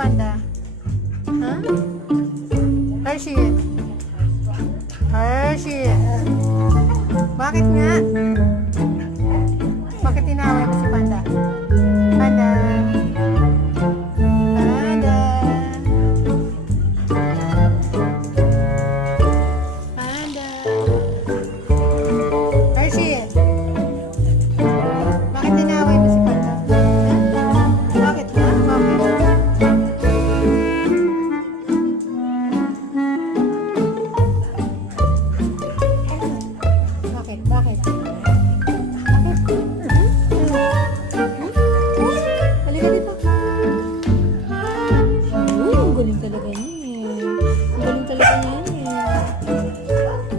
Panda? Ha? Hershey. Hershey. Bakit nga? Bakit tinawag mo si Panda?